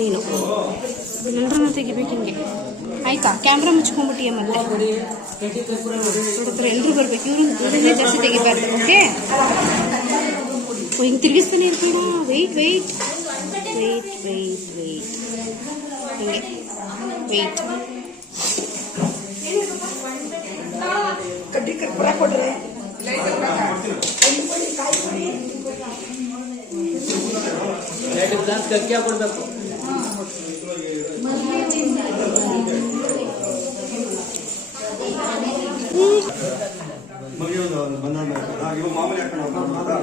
ನೀನು ಎಲ್ಲರನ್ನ ತೆಗಿಬೇಕು ಹಿಂಗೆ ಆಯ್ತಾ ಕ್ಯಾಮ್ರಾ ಮುಚ್ಕೊಂಡ್ಬಿಟ್ಟಿಯ ಮತ್ತೆ ನೋಡಿದ್ರೆ ಎಲ್ಲರೂ ಬರ್ಬೇಕು ಇವ್ರು ಇವ್ರನ್ನೇ ಜಾಸ್ತಿ ತೆಗಿಬಾರ್ದು ಓಕೆ ಹಿಂಗೆ ತಿರುಗಿಸ್ತಾನೆ ಇರ್ಬೇಡ wait wait wait wait wait ಹಿಂಗೆ ವೆಯ್ಟ್ ಕಡ್ಡಿ ಕರ್ಪೂರ ಕೊಡ್ರಿ ಕಕ್ಕಿ ಹಾಕೊಡ್ಬೇಕು ಮುಗಿಯೋದು ಬಂದ ಇವಾಗ ಮಾಮೂಲಿ ಹಾಕೊಂಡು ಹೋಗ್ಬೋದಾ?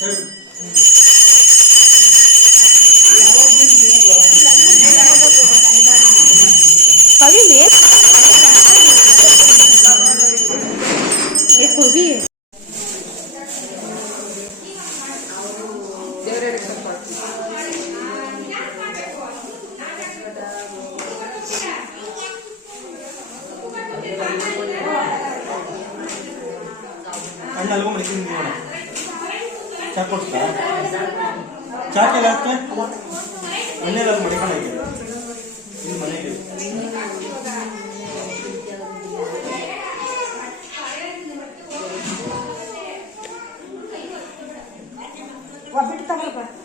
Thank. ಚಾಕೆಲ್ಲ ಹಾಕ್ತೆ ಎಣ್ಣೆಲ್ಲ ಮಡಿಕೊಂಡೈತೆ ಇಲ್ಲಿ ಮನೆಗೆ obbattu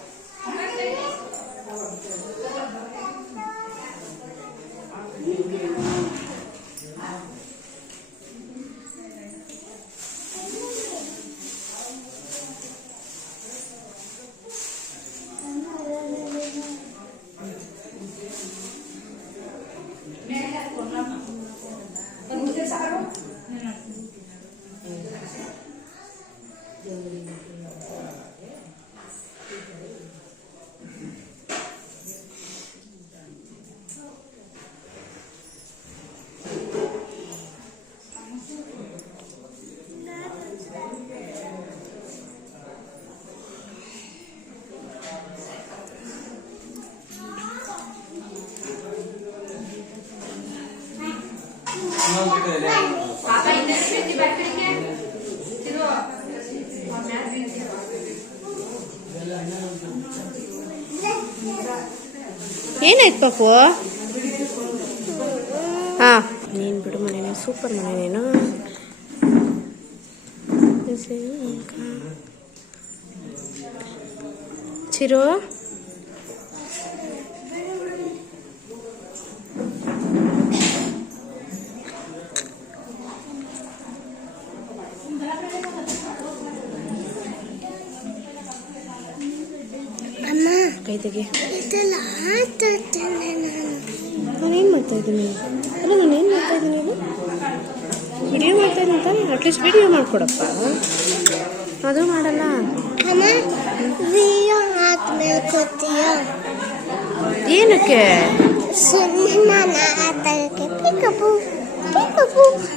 Mira, con la mano. ಏನಾಯ್ತು ಪಾಪು? ಹಾ. ನೀನು ಬಿಡು ಮನೇನೆ ಸೂಪರ್ ಮನೇನೇನು ಚಿರೋ ಚಿರು ಅಮ್ಮ ಕೈ ತೆಗಿ ನಾನೇನು ಮಾಡ್ತಾ ಇದ್ದೀನಿ? ಅಲ್ಲ ನಾನು ಏನು ಮಾಡ್ತಾ ಇದ್ದೀನಿ ವಿಡಿಯೋ ಮಾಡ್ತಾ ಇದ್ದೀನಿ ಅಂತ ಅಟ್ಲೀಸ್ಟ್ ವಿಡಿಯೋ ಮಾಡ್ಕೊಡಪ್ಪ. ಅದು ಮಾಡಲ್ಲ. ವಿಡಿಯೋ ಏನಕ್ಕೆ? ಸಿನಿಮಾನ ಆಟಕ್ಕೆ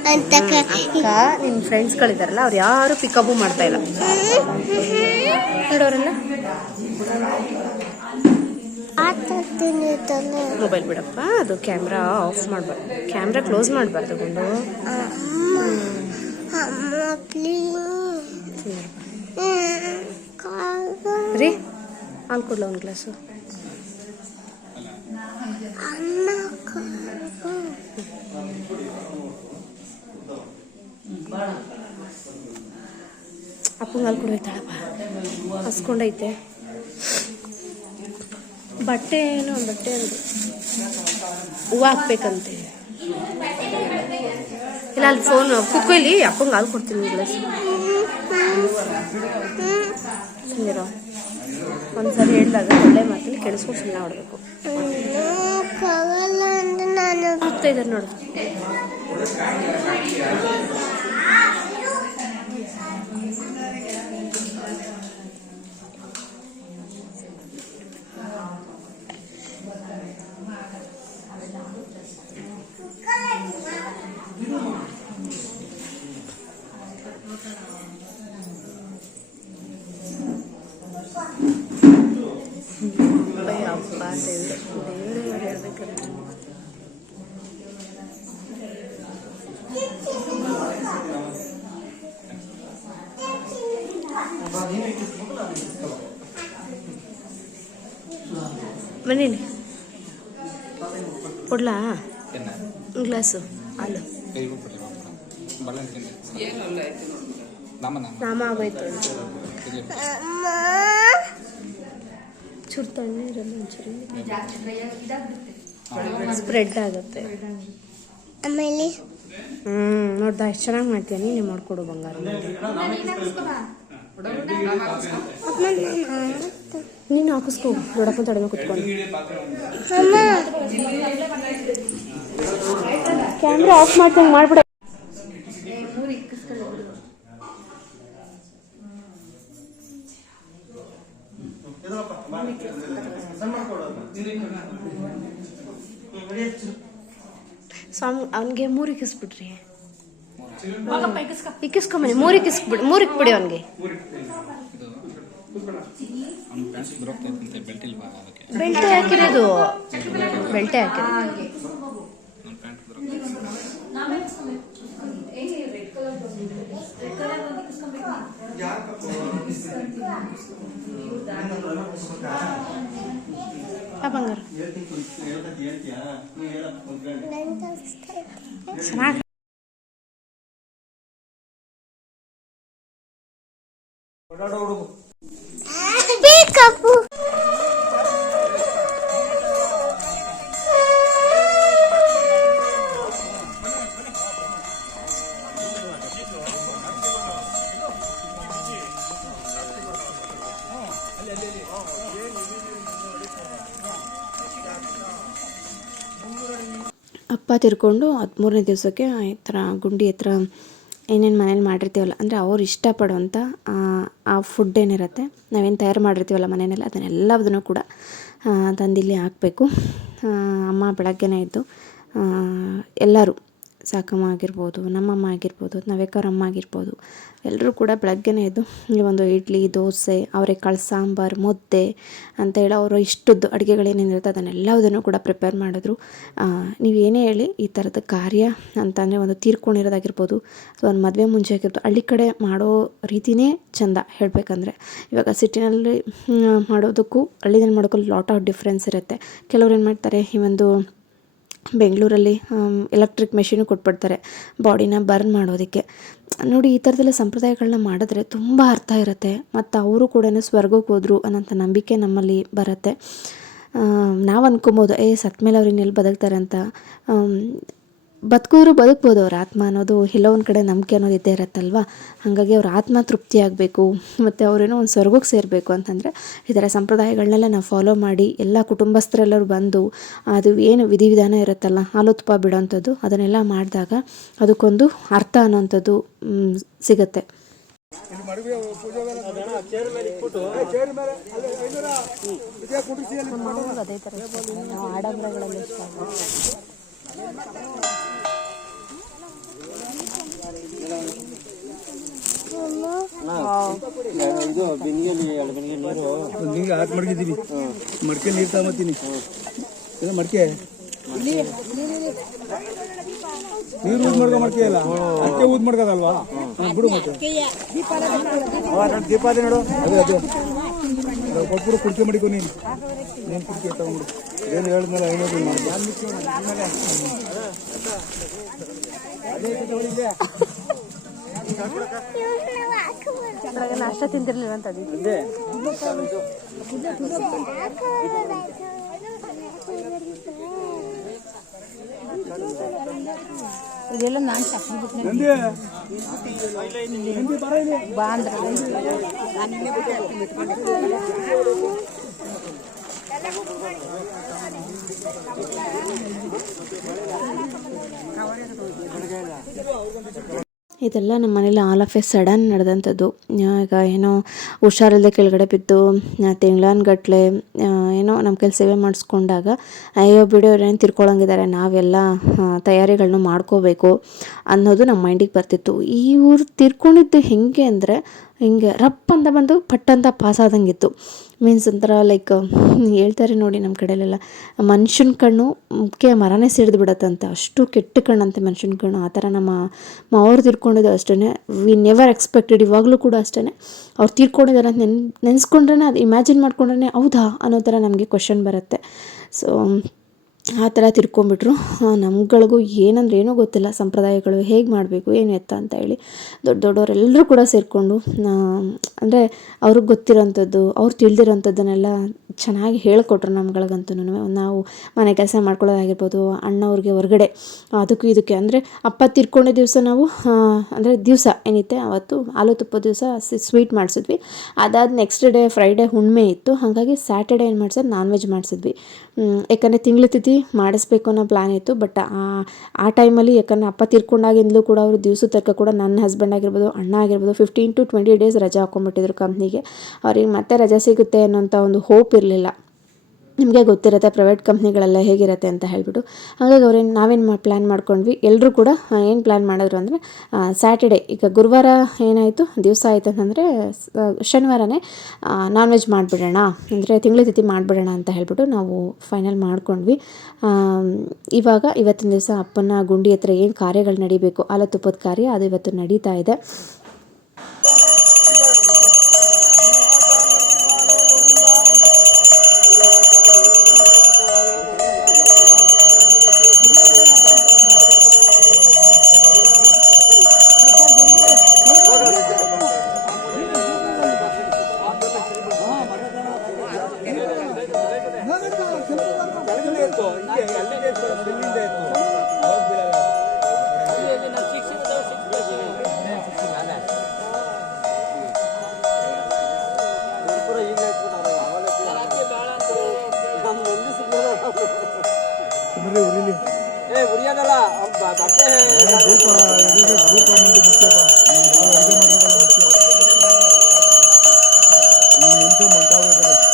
ಅಂತ ಕ- ಅಕ್ಕ ನಿನ್ನ ಫ್ರೆಂಡ್ಸ್ಗಳಿದಾರಲ್ಲ ಅವ್ರು ಯಾರು ಪಿಕಪ್ಪು ಮಾಡ್ತಾ ಇಲ್ಲ? ತಾನೆ. ಮೊಬೈಲ್ ಬಿಡಪ್ಪ ಅದು ಕ್ಯಾಮ್ರಾ ಆಫ್ ಮಾಡಬಾರ್ದು ಕ್ಯಾಮ್ರಾ ಕ್ಲೋಸ್ ಮಾಡಬಾರ್ದು ಗುಂಡು. ಅಮ್ಮ ಅಮ್ಮ ಪ್ಲೀಸ್. ರೀ ಹಾಲು ಕೊಡ್ಲ ಒಂದು ಗ್ಲಾಸು? ಅಮ್ಮ ಅಪ್ಪಂಗೆ ಹಾಲು ಕೊಡ್ಬೇಕಾಳಪ್ಪ ಹಸ್ಕೊಂಡೈತೆ. ಬಟ್ಟೆ ಏನೋ, ಬಟ್ಟೆ ಅಂದ್ರೆ. ಹೂವು ಹಾಕ್ಬೇಕಂತೆ. ಇಲ್ಲ, ಅಲ್ಲಿ ಫೋನ್ ಕುಕ್ಕೊಯ್ಲಿ ಅಪ್ಪಂಗ ಹಾಲು ಕೊಡ್ತೀನಿ ಗ್ಲಾಸ್ ಸುಮ್ಮನಿರೋ ಒಂದ್ಸರಿ ಹೇಳಿದಾಗ ಒಳ್ಳೆ ಮಾತಲ್ಲಿ ಕೆಡಿಸ್ಕೊಂಡು ಸುಮ್ಮನೆ ಆಡಬೇಕು ಹೋಗ್ತಾ ಇದ್ದಾರೆ ನೋಡು. ಬನ್ನಿ ಕೊಡ್ಲಾ ಗ್ಲಾಸು ಹಾಲು ನಾಮ ಆಗೋಯ್ತು. ಅಮ್ಮ. ಚೂರು ತಣ್ಣೀರಲ್ಲ ಒಂಚೂರು. ಸ್ಪ್ರೆಡ್ ಆಗುತ್ತೆ. ಆಮೇಲೆ? ಹ್ಞೂ ನೋಡ್ದಾ ಎಷ್ಟು ಚೆನ್ನಾಗಿ ಮಾಡ್ತೀಯ ನೀನೆ? ಮಾಡ್ಕೊಡು ಬಂಗಾರ. ನೀನು ಹಾಕಿಸ್ಕೊ. ದೊಡ್ಡಪ್ಪ ತಡಮೆ ಕುತ್ಕೊಂಡು. ಅಮ್ಮ. ಕ್ಯಾಮ್ರಾ ಆಫ್ ಮಾಡ್ದಂಗೆ ಮಾಡ್ಬಿಡ. ಸ್ವಾಮಿ ಅವನಿಗೆ ಮೂರು ಇಕ್ಕಿಸ್ಬಿಡ್ರಿ ಇಕ್ಕಿಸ್ಕೊಂಬನಿ ಮೂರು ಇಕ್ಕಿಸ್ಬಿಡಿ ಮೂರು ಇಕ್ಬಿಡಿ ಅವನಿಗೆ. ಬೆಲ್ಟೆ ಹಾಕಿರೋದು ಬೆಲ್ಟೆ ಹಾಕಿರೋದು ಆ ಬಂಗಾರ ಚೆನ್ನಾಗಿ ಅಪ್ಪ ತಿರ್ಕೊಂಡು ಹದಿಮೂರನೇ ದಿವಸಕ್ಕೆ ಈ ಥರ ಗುಂಡಿ ಹತ್ರ ಏನೇನು ಮನೇಲಿ ಮಾಡಿರ್ತೀವಲ್ಲ ಅಂದರೆ ಅವ್ರು ಇಷ್ಟಪಡುವಂಥ ಆ, ಫುಡ್ ಏನಿರುತ್ತೆ ನಾವೇನು ತಯಾರು ಮಾಡಿರ್ತೀವಲ್ಲ ಮನೆಯಲ್ಲಿ ಅದನ್ನೆಲ್ಲದನ್ನು ಕೂಡ ತಂದಿಲ್ಲಿ ಹಾಕಬೇಕು. ಅಮ್ಮ ಬೆಳಗ್ಗೆನೇ ಇದ್ದು ಎಲ್ಲರೂ ಸಾಕಮ್ಮ ಆಗಿರ್ಬೋದು, ನಮ್ಮಮ್ಮ ಆಗಿರ್ಬೋದು ನವೇಕವ್ರ ಅಮ್ಮ ಆಗಿರ್ಬೋದು, ಎಲ್ಲರೂ ಕೂಡ ಬೆಳಗ್ಗೆನೇ ಎದ್ದು ಈ ಒಂದು ಇಡ್ಲಿ, ದೋಸೆ, ಅವರೆಕಾಳು ಸಾಂಬಾರು, ಮುದ್ದೆ ಅಂತ ಹೇಳಿ ಅವರು ಇಷ್ಟದ್ದು ಅಡುಗೆಗಳೇನೇನಿರುತ್ತೆ ಅದನ್ನೆಲ್ಲದನ್ನು ಕೂಡ ಪ್ರಿಪೇರ್ ಮಾಡಿದ್ರು. ನೀವು ಏನೇ ಹೇಳಿ ಈ ಥರದ ಕಾರ್ಯ ಅಂತಂದರೆ ಒಂದು ತೀರ್ಕೊಂಡಿರೋದಾಗಿರ್ಬೋದು, ಅಥವಾ ಒಂದು ಮದುವೆ ಮುಂಚೆ ಆಗಿರ್ಬೋದು, ಹಳ್ಳಿ ಕಡೆ ಮಾಡೋ ರೀತಿನೇ ಚೆಂದ ಹೇಳಬೇಕಂದ್ರೆ, ಇವಾಗ ಸಿಟಿನಲ್ಲಿ ಮಾಡೋದಕ್ಕೂ ಹಳ್ಳಿದಲ್ಲಿ ಮಾಡೋಕ್ಕೂ ಲಾಟ್ ಆಫ್ ಡಿಫ್ರೆನ್ಸ್ ಇರುತ್ತೆ. ಕೆಲವ್ರು ಏನು ಮಾಡ್ತಾರೆ, ಈ ಒಂದು ಬೆಂಗಳೂರಲ್ಲಿ ಎಲೆಕ್ಟ್ರಿಕ್ ಮೆಷಿನು ಕೊಟ್ಬಿಡ್ತಾರೆ ಬಾಡಿನ ಬರ್ನ್ ಮಾಡೋದಕ್ಕೆ. ನೋಡಿ, ಈ ಥರದೆಲ್ಲ ಸಂಪ್ರದಾಯಗಳನ್ನ ಮಾಡಿದ್ರೆ ತುಂಬ ಅರ್ಥ ಇರುತ್ತೆ, ಮತ್ತು ಅವರು ಕೂಡ ಸ್ವರ್ಗಕ್ಕೆ ಹೋದರು ಅನ್ನೋಂಥ ನಂಬಿಕೆ ನಮ್ಮಲ್ಲಿ ಬರುತ್ತೆ. ನಾವು ಅನ್ಕೊಬೋದು, ಏ, ಸತ್ಮೇಲೆ ಅವ್ರು ಇನ್ನೆಲ್ಲಿ ಬದುಕ್ತಾರೆ ಅಂತ. ಬದುಕಿದ್ರು ಬದುಕ್ಬೋದು ಅವ್ರ ಆತ್ಮ ಅನ್ನೋದು ಎಲ್ಲೋ ಒಂದು ಕಡೆ ನಂಬಿಕೆ ಅನ್ನೋದು ಇದ್ದೇ ಇರುತ್ತಲ್ವ? ಹಾಗಾಗಿ ಅವ್ರ ಆತ್ಮ ತೃಪ್ತಿ ಆಗಬೇಕು ಮತ್ತು ಅವರೇನೋ ಒಂದು ಸ್ವರ್ಗಕ್ಕೆ ಸೇರಬೇಕು ಅಂತಂದರೆ ಈ ಥರ ಸಂಪ್ರದಾಯಗಳನ್ನೆಲ್ಲ ನಾವು ಫಾಲೋ ಮಾಡಿ ಎಲ್ಲ ಕುಟುಂಬಸ್ಥರೆಲ್ಲರೂ ಬಂದು ಅದು ಏನು ವಿಧಿವಿಧಾನ ಇರುತ್ತಲ್ಲ ಹಾಲು ತುಪ್ಪ ಬಿಡೋವಂಥದ್ದು ಅದನ್ನೆಲ್ಲ ಮಾಡಿದಾಗ ಅದಕ್ಕೊಂದು ಅರ್ಥ ಅನ್ನೋವಂಥದ್ದು ಸಿಗುತ್ತೆ. ಅದೇ ಥರ ನಾವು ಆಡಂಬರಗಳಲ್ಲಿ ಇದು ಬೆನ್ನಿಗೆಲ್ಲಿ ಎರಡು ಬೆನ್ನಿಗೆ ನೀರು ನಿಂಗೆ ಹಾಕಿ ಮಡಗಿದ್ದೀನಿ. ಮಡಕೆ ನೀರು ತಗೊಂಬತ್ತೀನಿ. ಇದು ಮಡಕೆ. ನೀರು ಊದ್ ಮಾಡ್ಕೊ ಮಡಕೆ ಅಲ್ಲ? ಅಕ್ಕೆ ಊದ್ ಮಾಡ್ಕೋದಲ್ವಾ ಬಿಡು ಮತ್ತೆ. ದೀಪ ನೋಡು. ಅದೇ ಅದೇ ಅದು. ಕೊಟ್ಬಿಡು ಕುಡಿಕೆ ಮಾಡಿಕೊ ನೀನು. ನೀನು ಕುಡಿಕೆ ತಗೊಂಡು ಏನು ಹೇಳಿದ್ಮೇಲೆ ಐನೂರು ಅಷ್ಟ ತಿಂತಿರ್ಲಿಲ್ಲ ಅಂತ ಅದಕ್ಕೆ ಹಾಕು ಇದೆಲ್ಲ ನಾನು ಸಕ್ರೆ ಬಿಟ್ಟು ನಂದಿ ನಂದಿ? ಬರ ಇಲ್ಲಿ ಬಾ ಅಂದ್ರೆ ಇದೆಲ್ಲ ನಮ್ಮ ಮನೇಲಿ ಆಲ್ ಆಫ್ ಎ ಸಡನ್ ನಡೆದಂಥದ್ದು. ಈಗ ಏನೋ ಹುಷಾರಿಲ್ಲದೆ ಕೆಳಗಡೆ ಬಿದ್ದು ತಿಂಗಳಾನ್ಗಟ್ಲೆ ಏನೋ ನಮ್ಮ ಕೈಲಿ ಸೇವೆ ಮಾಡಿಸ್ಕೊಂಡಾಗ, ಅಯ್ಯೋ ಬಿಡು ಏನು ತಿರ್ಕೊಳಂಗಿದ್ದಾರೆ ನಾವೆಲ್ಲ ತಯಾರಿಗಳನ್ನ ಮಾಡ್ಕೋಬೇಕು ಅನ್ನೋದು ನಮ್ಮ ಮೈಂಡಿಗೆ ಬರ್ತಿತ್ತು. ಇವ್ರು ತಿರ್ಕೊಂಡಿದ್ದು ಹೆಂಗೆ ಅಂದರೆ ಹಿಂಗೆ ರಪ್ ಅಂತ ಬಂದು ಪಟ್ ಅಂತ ಪಾಸ್ ಆದಂಗಿತ್ತು. ಮೀನ್ಸ್ ಒಂಥರ ಲೈಕ್ ಹೇಳ್ತಾರೆ ನೋಡಿ ನಮ್ಮ ಕಡೆಯಲ್ಲೆಲ್ಲ ಮನುಷ್ಯನ ಕಣ್ಣು ಮುಖ್ಯ ಮರನೇ ಸಿಡಿದು ಬಿಡತ್ತಂತೆ. ಅಷ್ಟು ಕೆಟ್ಟ ಕಣ್ಣಂತೆ ಮನುಷ್ಯನ ಕಣ್ಣು. ಆ ಥರ ನಮ್ಮ ಮಾವ್ರು ತೀರ್ಕೊಂಡಿದ್ದು ಅಷ್ಟೇ ವಿ ನೆವರ್ ಎಕ್ಸ್ಪೆಕ್ಟೆಡ್ ಇವಾಗಲೂ ಕೂಡ ಅಷ್ಟೇ ಅವ್ರು ತೀರ್ಕೊಂಡಿದ್ದಾರೆ ಅಂತ ನೆನ್ ನೆನೆಸ್ಕೊಂಡ್ರೆ ಅದು ಇಮ್ಯಾಜಿನ್ ಮಾಡ್ಕೊಂಡ್ರೆ ಹೌದಾ ಅನ್ನೋ ಥರ ನಮಗೆ ಕ್ವಶನ್ ಬರುತ್ತೆ. ಸೊ ಆ ಥರ ತಿರ್ಕೊಂಬಿಟ್ರು ನಮ್ಗಳಿಗೂ ಏನಂದ್ರೆ ಏನೂ ಗೊತ್ತಿಲ್ಲ ಸಂಪ್ರದಾಯಗಳು ಹೇಗೆ ಮಾಡಬೇಕು, ಏನು ಎತ್ತ ಅಂತ ಹೇಳಿ. ದೊಡ್ಡ ದೊಡ್ಡವರೆಲ್ಲರೂ ಕೂಡ ಸೇರಿಕೊಂಡು ಅಂದರೆ ಅವ್ರಿಗೆ ಗೊತ್ತಿರೋಂಥದ್ದು, ಅವ್ರು ತಿಳಿದಿರೋಂಥದ್ದನ್ನೆಲ್ಲ ಚೆನ್ನಾಗಿ ಹೇಳಿಕೊಟ್ರು ನಮ್ಗಳಿಗಂತೂ ನಾವು ಮನೆ ಕೆಲಸ ಮಾಡ್ಕೊಳ್ಳೋದಾಗಿರ್ಬೋದು, ಅಣ್ಣವ್ರಿಗೆ ಹೊರಗಡೆ, ಅದಕ್ಕೂ ಇದಕ್ಕೆ. ಅಂದರೆ ಅಪ್ಪ ತಿರ್ಕೊಂಡೆ ದಿವಸ ನಾವು ಅಂದರೆ ದಿವಸ ಏನಿತ್ತೆ, ಅವತ್ತು ಹಾಲು ತುಪ್ಪ ದಿವಸ ಸ್ವೀಟ್ ಮಾಡಿಸಿದ್ವಿ. ಅದಾದ ನೆಕ್ಸ್ಟ್ ಡೇ ಫ್ರೈಡೇ ಹುಣ್ಣಿಮೆ ಇತ್ತು. ಹಾಗಾಗಿ ಸ್ಯಾಟರ್ಡೇ ಏನು ಮಾಡ್ಸೋದು, ನಾನ್ ವೆಜ್ ಮಾಡಿಸಿದ್ವಿ. ಯಾಕಂದರೆ ತಿಂಗಳ ತಿಥಿ ಮಾಡಿಸ್ಬೇಕು ಅನ್ನೋ ಪ್ಲ್ಯಾನ್ ಇತ್ತು. ಬಟ್ ಆ ಟೈಮಲ್ಲಿ ಯಾಕಂದರೆ ಅಪ್ಪ ತಿರ್ಕೊಂಡಾಗಿಂದಲೂ ಕೂಡ ಅವರು ದಿವಸ ತನಕ ಕೂಡ ನನ್ನ ಹಸ್ಬೆಂಡ್ ಆಗಿರ್ಬೋದು, ಅಣ್ಣ ಆಗಿರ್ಬೋದು ಫಿಫ್ಟೀನ್ ಟು ಟ್ವೆಂಟಿ ಡೇಸ್ ರಜಾ ಹಾಕೊಂಡ್ಬಿಟ್ಟಿದ್ರು ಕಂಪ್ನಿಗೆ ಅವ್ರಿಗೆ ಮತ್ತೆ ರಜೆ ಸಿಗುತ್ತೆ ಅನ್ನೋಂಥ ಒಂದು ಹೋಪ್ ಇರಲಿಲ್ಲ. ನಿಮಗೆ ಗೊತ್ತಿರುತ್ತೆ ಪ್ರೈವೇಟ್ ಕಂಪ್ನಿಗಳೆಲ್ಲ ಹೇಗಿರುತ್ತೆ ಅಂತ ಹೇಳ್ಬಿಟ್ಟು. ಹಾಗಾಗಿ ಅವ್ರೇನು ನಾವೇನು ಮಾ ಪ್ಲ್ಯಾನ್ ಮಾಡ್ಕೊಂಡ್ವಿ. ಎಲ್ಲರೂ ಕೂಡ ಏನು ಪ್ಲ್ಯಾನ್ ಮಾಡಿದ್ರು ಅಂದರೆ ಸ್ಯಾಟರ್ಡೆ ಈಗ ಗುರುವಾರ ಏನಾಯಿತು? ದಿವಸ ಆಯ್ತು ಅಂತಂದರೆ ಶನಿವಾರನೇ ನಾನ್ ವೆಜ್ ಮಾಡಿಬಿಡೋಣ. ಅಂದರೆ ತಿಂಗಳ ತಿಥಿ ಮಾಡಿಬಿಡೋಣ ಅಂತ ಹೇಳ್ಬಿಟ್ಟು ನಾವು ಫೈನಲ್ ಮಾಡ್ಕೊಂಡ್ವಿ. ಇವಾಗ ಇವತ್ತಿನ ದಿವಸ ಅಪ್ಪನ ಗುಂಡಿ ಹತ್ರ ಏನು ಕಾರ್ಯಗಳು ನಡಿಬೇಕು ಆಲ ತುಪ್ಪದ ಕಾರ್ಯ, ಅದು ಇವತ್ತು ನಡೀತಾ ಇದೆ. ಸುಮ್ನೆ ಉರಿಲಿ. ಏ ಧೂಪ ಎದುರಿಗೆ ಧೂಪ ಮುಂದೆ ಅಡುಗೆ ಮಾಡೋದಲ್ಲ ಮುಖ್ಯ ನೀನ್ ನಿಂತು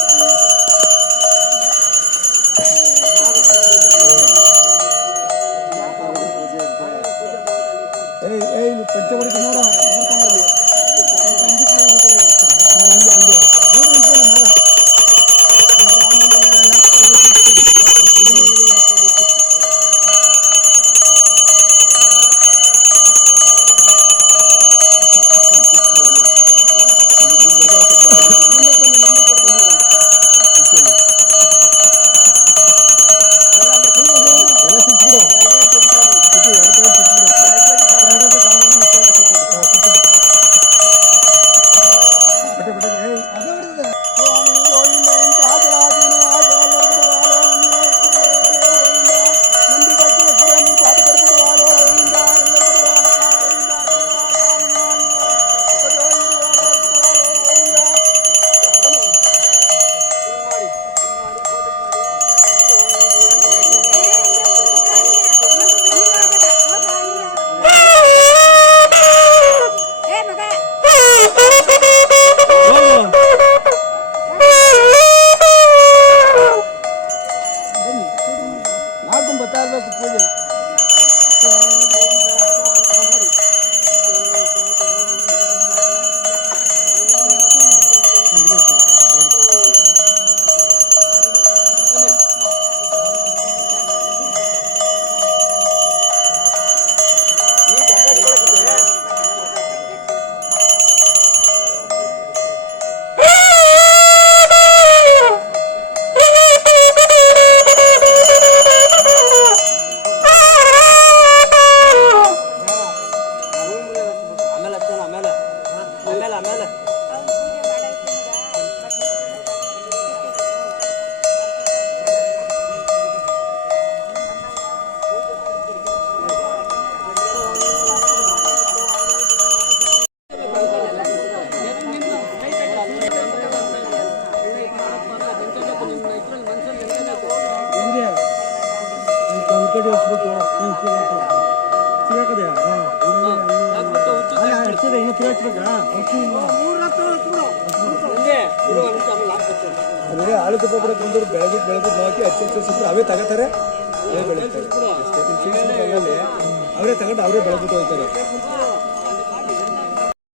ಅವರೇ ಅವರೇ ಬೆಳೆದ್ಬಿಟ್ಟು ಹೋಗ್ತಾರೆ.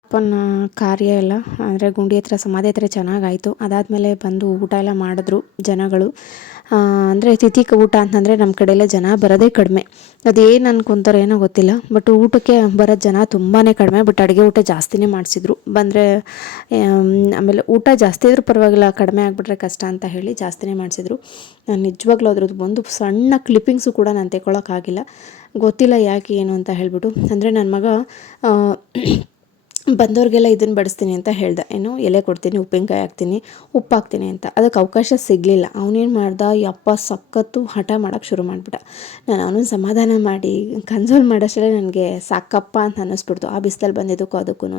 ಅಪ್ಪನ ಕಾರ್ಯ ಎಲ್ಲ, ಅಂದರೆ ಗುಂಡಿ ಹತ್ರ, ಸಮಾಧಿ ಹತ್ರ ಚೆನ್ನಾಗಾಯಿತು. ಅದಾದಮೇಲೆ ಬಂದು ಊಟ ಎಲ್ಲ ಮಾಡಿದ್ರು ಜನಗಳು. ಅಂದರೆ ತಿಥಿಕ ಊಟ ಅಂತಂದರೆ ನಮ್ಮ ಕಡೆಯೆಲ್ಲ ಜನ ಬರೋದೇ ಕಡಿಮೆ. ಅದೇನು ಅನ್ಕೊಂತಾರೆ ಏನೋ ಗೊತ್ತಿಲ್ಲ. ಬಟ್ ಊಟಕ್ಕೆ ಬರೋ ಜನ ತುಂಬಾ ಕಡಿಮೆ. ಬಟ್ ಅಡುಗೆ ಊಟ ಜಾಸ್ತಿನೇ ಮಾಡಿಸಿದ್ರು. ಬಂದರೆ ಆಮೇಲೆ ಊಟ ಜಾಸ್ತಿ ಇದ್ರೂ ಪರವಾಗಿಲ್ಲ, ಕಡಿಮೆ ಆಗಿಬಿಟ್ರೆ ಕಷ್ಟ ಅಂತ ಹೇಳಿ ಜಾಸ್ತಿನೇ ಮಾಡಿಸಿದ್ರು. ನಾನು ನಿಜವಾಗ್ಲೂ ಅದ್ರದ್ದು ಒಂದು ಸಣ್ಣ ಕ್ಲಿಪ್ಪಿಂಗ್ಸು ಕೂಡ ನಾನು ತೆಗೊಳಕ್ಕಾಗಿಲ್ಲ ಗೊತ್ತಿಲ್ಲ ಯಾಕೆ ಏನು ಅಂತ ಹೇಳ್ಬಿಟ್ಟು, ಅಂದರೆ ನನ್ನ ಮಗ ಬಂದವ್ರಿಗೆಲ್ಲ ಇದನ್ನು ಬಡಿಸ್ತೀನಿ ಅಂತ ಹೇಳ್ದೆ. ಏನು, ಎಲೆ ಕೊಡ್ತೀನಿ, ಉಪ್ಪಿನಕಾಯಿ ಹಾಕ್ತೀನಿ, ಉಪ್ಪು ಹಾಕ್ತೀನಿ ಅಂತ. ಅದಕ್ಕೆ ಅವಕಾಶ ಸಿಗಲಿಲ್ಲ. ಅವನೇನು ಮಾಡ್ದ ಯಪ್ಪ ಸಖತ್ತು ಹಠ ಮಾಡೋಕ್ಕೆ ಶುರು ಮಾಡಿಬಿಟ್ಟ. ನಾನು ಅವನನ್ನು ಸಮಾಧಾನ ಮಾಡಿ ಕನ್ಸೋಲ್ ಮಾಡೋಷ್ಟರಲ್ಲೇ ನನಗೆ ಸಾಕಪ್ಪ ಅಂತ ಅನ್ನಿಸ್ಬಿಡ್ತು. ಆ ಬಿಸಿಲಲ್ಲಿ ಬಂದಿದ್ದಕ್ಕೂ ಅದಕ್ಕೂ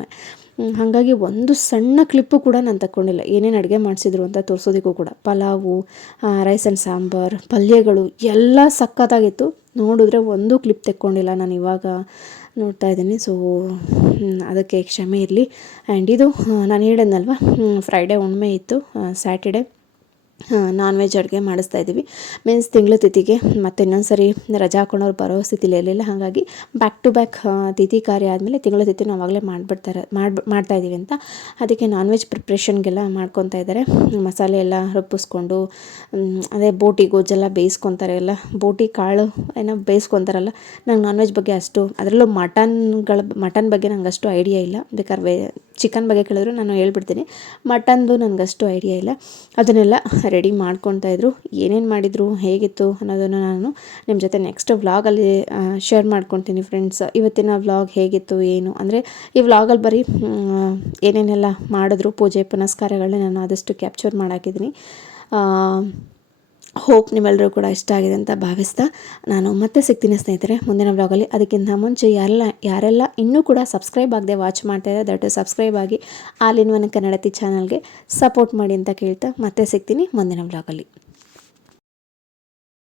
ಹಾಗಾಗಿ ಒಂದು ಸಣ್ಣ ಕ್ಲಿಪ್ಪು ಕೂಡ ನಾನು ತಕ್ಕೊಂಡಿಲ್ಲ. ಏನೇನು ಅಡುಗೆ ಮಾಡಿಸಿದ್ರು ಅಂತ ತೋರಿಸೋದಕ್ಕೂ ಕೂಡ. ಪಲಾವು ರೈಸ್ ಆ್ಯಂಡ್ ಸಾಂಬಾರ್, ಪಲ್ಯಗಳು ಎಲ್ಲ ಸಖತ್ತಾಗಿತ್ತು. ನೋಡಿದ್ರೆ ಒಂದು ಕ್ಲಿಪ್ ತೆಕ್ಕೊಂಡಿಲ್ಲ ನಾನು ಇವಾಗ ನೋಡ್ತಾ ಇದ್ದೀನಿ. ಸೊ ಅದಕ್ಕೆ ಕ್ಷಮೆ ಇರಲಿ. ಆ್ಯಂಡ್ ಇದು ನಾನು ಹೇಳಿದ್ನಲ್ವ ಫ್ರೈಡೇ ಹುಣ್ಮೆ ಇತ್ತು ಸ್ಯಾಟರ್ಡೆ ನಾನ್ ವೆಜ್ ಅಡುಗೆ ಮಾಡಿಸ್ತಾ ಇದ್ದೀವಿ. ಮೀನ್ಸ್ ತಿಂಗಳ ತಿಥಿಗೆ ಮತ್ತು ಇನ್ನೊಂದು ಸರಿ ರಜಾ ಹಾಕೊಂಡವ್ರು ಬರೋ ಸ್ಥಿತಿಲಿ ಇರಲಿಲ್ಲ. ಹಾಗಾಗಿ ಬ್ಯಾಕ್ ಟು ಬ್ಯಾಕ್ ತಿಥಿ ಕಾರ್ಯ ಆದಮೇಲೆ ತಿಂಗಳ ತಿಥಿ ನಾವು ಆವಾಗಲೇ ಮಾಡಿಬಿಡ್ತಾರೆ ಮಾಡಿ ಮಾಡ್ತಾ ಇದ್ದೀವಿ ಅಂತ. ಅದಕ್ಕೆ ನಾನ್ ವೆಜ್ ಪ್ರಿಪ್ರೇಷನ್ಗೆಲ್ಲ ಮಾಡ್ಕೊತಾ ಇದ್ದಾರೆ. ಮಸಾಲೆ ಎಲ್ಲ ರುಬ್ಬಿಸ್ಕೊಂಡು ಅದೇ ಬೋಟಿ ಗೊಜ್ಜೆಲ್ಲ ಬೇಯಿಸ್ಕೊತಾರೆ ಎಲ್ಲ. ಬೋಟಿ, ಕಾಳು ಏನೋ ಬೇಯಿಸ್ಕೊತಾರಲ್ಲ. ನಂಗೆ ನಾನ್ ವೆಜ್ ಬಗ್ಗೆ ಅಷ್ಟು, ಅದರಲ್ಲೂ ಮಟನ್ಗಳ ಮಟನ್ ಬಗ್ಗೆ ನಂಗೆ ಅಷ್ಟು ಐಡಿಯಾ ಇಲ್ಲ ಬೇಕಾದ್ರೆ ಚಿಕನ್ ಬಗ್ಗೆ ಕೇಳಿದ್ರು, ನಾನು ಹೇಳ್ಬಿಡ್ತೀನಿ. ಮಟನ್ದು ನನಗಷ್ಟು ಐಡಿಯಾ ಇಲ್ಲ. ಅದನ್ನೆಲ್ಲ ರೆಡಿ ಮಾಡ್ಕೊತಾ ಇದ್ರು. ಏನೇನು ಮಾಡಿದರು, ಹೇಗಿತ್ತು ಅನ್ನೋದನ್ನು ನಾನು ನಿಮ್ಮ ಜೊತೆ ನೆಕ್ಸ್ಟ್ ವ್ಲಾಗಲ್ಲಿ ಶೇರ್ ಮಾಡ್ಕೊತೀನಿ ಫ್ರೆಂಡ್ಸ್ ಇವತ್ತಿನ ವ್ಲಾಗ್ ಹೇಗಿತ್ತು, ಏನು? ಅಂದರೆ ಈ ವ್ಲಾಗಲ್ಲಿ ಬರೀ ಏನೇನೆಲ್ಲ ಮಾಡಿದ್ರು ಪೂಜೆ ಪುನಸ್ಕಾರಗಳನ್ನ ನಾನು ಆದಷ್ಟು ಕ್ಯಾಪ್ಚರ್ ಮಾಡಾಕಿದ್ದೀನಿ. ಹೋಪ್ ನಿಮ್ಮೆಲ್ಲರೂ ಕೂಡ ಇಷ್ಟ ಆಗಿದೆ ಅಂತ ಭಾವಿಸ್ತಾ ನಾನು ಮತ್ತೆ ಸಿಗ್ತೀನಿ ಸ್ನೇಹಿತರೆ ಮುಂದಿನ ಬ್ಲಾಗಲ್ಲಿ ಅದಕ್ಕಿಂತ ಮುಂಚೆ ಯಾರೆಲ್ಲ ಯಾರೆಲ್ಲ ಇನ್ನೂ ಕೂಡ ಸಬ್ಸ್ಕ್ರೈಬ್ ಆಗದೆ ವಾಚ್ ಮಾಡ್ತಾ ಇದ್ದಾರೆ ದಟ್ ಸಬ್ಸ್ಕ್ರೈಬ್ ಆಗಿ ಆಲ್ ಇನ್ ಒನ್ ಕನ್ನಡತಿ ಚಾನಲ್ಗೆ ಸಪೋರ್ಟ್ ಮಾಡಿ ಅಂತ ಕೇಳ್ತಾ ಮತ್ತೆ ಸಿಗ್ತೀನಿ ಮುಂದಿನ ಬ್ಲಾಗಲ್ಲಿ